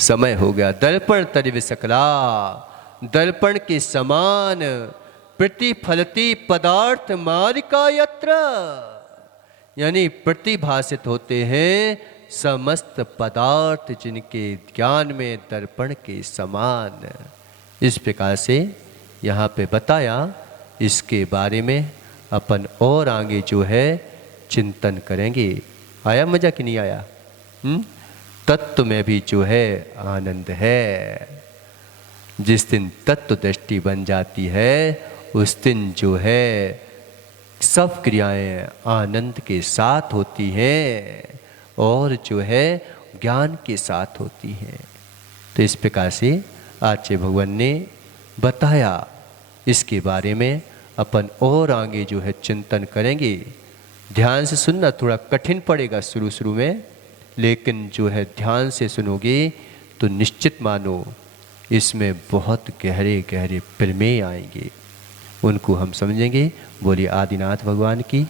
समय हो गया। दर्पण तरिव सकला, दर्पण के समान प्रतिफलती पदार्थ मारिका यत्र, यानी प्रतिभासित होते हैं समस्त पदार्थ जिनके ज्ञान में दर्पण के समान। इस प्रकार से यहाँ पे बताया। इसके बारे में अपन और आगे जो है चिंतन करेंगे। आया मजा कि नहीं आया? तत्व में भी जो है आनंद है। जिस दिन तत्व दृष्टि बन जाती है उस दिन जो है सब क्रियाएं आनंद के साथ होती हैं और जो है ज्ञान के साथ होती हैं। तो इस प्रकार से आचार्य भगवान ने बताया। इसके बारे में अपन और आगे जो है चिंतन करेंगे। ध्यान से सुनना थोड़ा कठिन पड़ेगा शुरू में, लेकिन जो है ध्यान से सुनोगे तो निश्चित मानो इसमें बहुत गहरे गहरे प्रमेय आएंगे, उनको हम समझेंगे। बोलिए आदिनाथ भगवान की।